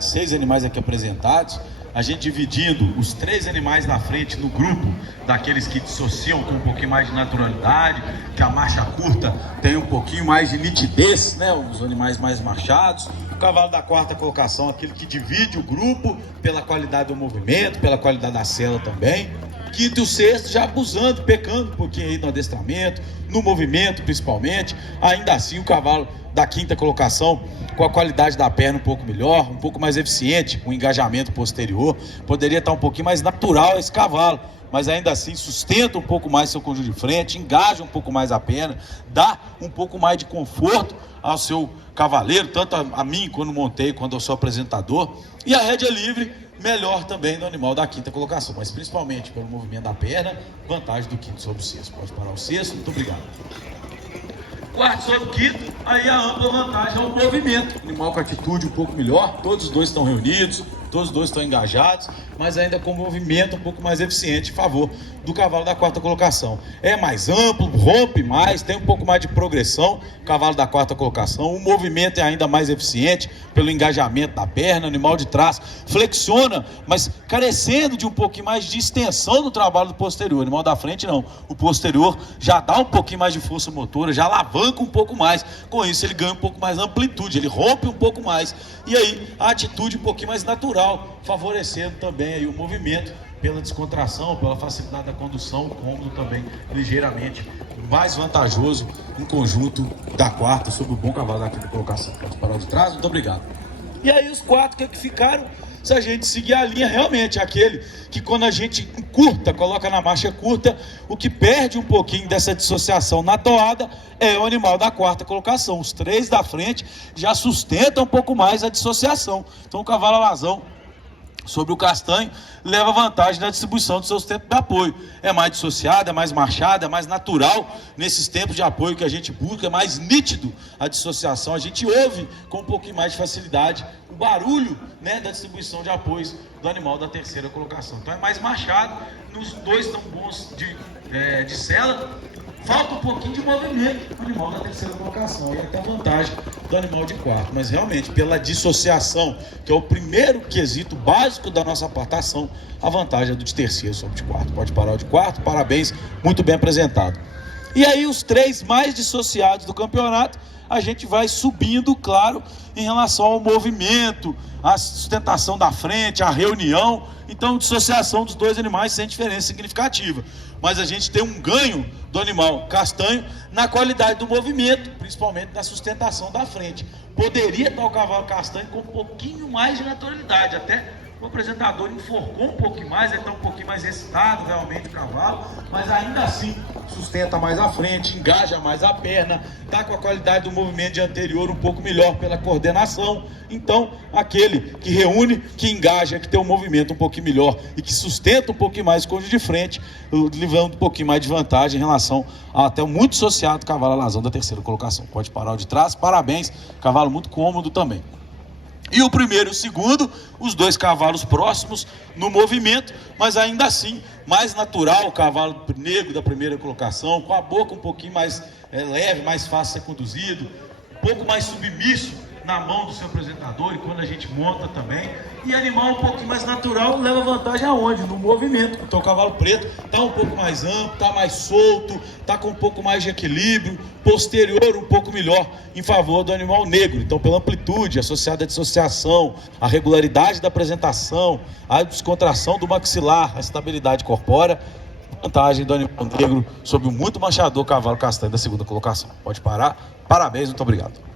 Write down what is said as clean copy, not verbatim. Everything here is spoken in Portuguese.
6 animais aqui apresentados, a gente dividindo os 3 animais na frente no grupo daqueles que dissociam com um pouquinho mais de naturalidade, que a marcha curta tem um pouquinho mais de nitidez, né? Os animais mais marchados. O cavalo da 4ª colocação, aquele que divide o grupo pela qualidade do movimento, pela qualidade da sela também. 5º e o 6º já abusando, pecando um pouquinho aí no adestramento, no movimento principalmente. Ainda assim o cavalo da 5ª colocação, com a qualidade da perna um pouco melhor, um pouco mais eficiente, com o engajamento posterior, poderia estar um pouquinho mais natural esse cavalo, mas ainda assim sustenta um pouco mais seu conjunto de frente, engaja um pouco mais a perna, dá um pouco mais de conforto ao seu cavaleiro, tanto a mim quando montei, quando eu sou apresentador. E a rédea livre, melhor também do animal da 5ª colocação, mas principalmente pelo movimento da perna, vantagem do 5º sobre o 6º. Pode parar o 6º, muito obrigado. 4º sobre o 5º, aí a ampla vantagem é o movimento. Animal com atitude um pouco melhor, todos os dois estão reunidos, todos os dois estão engajados, mas ainda com movimento um pouco mais eficiente em favor do cavalo da 4ª colocação. É mais amplo, rompe mais, tem um pouco mais de progressão, o cavalo da 4ª colocação. O movimento é ainda mais eficiente pelo engajamento da perna, o animal de trás flexiona, mas carecendo de um pouquinho mais de extensão no trabalho do posterior. O animal da frente não, o posterior já dá um pouquinho mais de força motora, já alavanca um pouco mais, com isso ele ganha um pouco mais amplitude, ele rompe um pouco mais, e aí a atitude um pouquinho mais natural, favorecendo também aí o movimento pela descontração, pela facilidade da condução, o cômodo também ligeiramente mais vantajoso em conjunto da 4ª sobre o bom cavalo da 5ª colocação. Pode parar de trás? Muito obrigado. E aí os 4 que ficaram, se a gente seguir a linha, realmente aquele que quando a gente encurta, coloca na marcha curta, o que perde um pouquinho dessa dissociação na toada é o animal da 4ª colocação. Os 3 da frente já sustentam um pouco mais a dissociação. Então o cavalo alazão sobre o castanho leva vantagem na distribuição dos seus tempos de apoio. É mais dissociado, é mais marchado, é mais natural nesses tempos de apoio que a gente busca, é mais nítido a dissociação. A gente ouve com um pouquinho mais de facilidade o barulho, né, da distribuição de apoios do animal da 3ª colocação. Então é mais marchado, nos 2 tão bons de sela. Falta um pouquinho de movimento para o animal da 3ª colocação, e até a vantagem do animal de 4º, mas realmente pela dissociação, que é o primeiro quesito básico da nossa apartação, a vantagem é do de 3º sobre o de 4º. Pode parar o de 4º, parabéns, muito bem apresentado. E aí os 3 mais dissociados do campeonato, a gente vai subindo, claro, em relação ao movimento, a sustentação da frente, a reunião. Então, dissociação dos 2 animais sem diferença significativa. Mas a gente tem um ganho do animal castanho na qualidade do movimento, principalmente na sustentação da frente. Poderia estar o cavalo castanho com um pouquinho mais de naturalidade, até o apresentador enforcou um pouquinho mais, ele está um pouquinho mais excitado realmente o cavalo, mas ainda assim sustenta mais a frente, engaja mais a perna, está com a qualidade do movimento de anterior um pouco melhor pela coordenação. Então, aquele que reúne, que engaja, que tem um movimento um pouquinho melhor e que sustenta um pouquinho mais o cônjuge de frente, levando um pouquinho mais de vantagem em relação a até muito associado cavalo alazão da 3ª colocação. Pode parar o de trás, parabéns, cavalo muito cômodo também. E o primeiro e o segundo, os 2 cavalos próximos no movimento, mas ainda assim mais natural, o cavalo negro da 1ª colocação, com a boca um pouquinho mais leve, mais fácil de ser conduzido, um pouco mais submisso na mão do seu apresentador e quando a gente monta também. E animal um pouquinho mais natural leva vantagem aonde? No movimento. Então o cavalo preto está um pouco mais amplo, está mais solto, está com um pouco mais de equilíbrio, posterior um pouco melhor em favor do animal negro. Então pela amplitude associada à dissociação, a regularidade da apresentação, a descontração do maxilar, a estabilidade corpórea, vantagem do animal negro sobre o muito manchador cavalo castanho da 2ª colocação. Pode parar, parabéns, muito obrigado.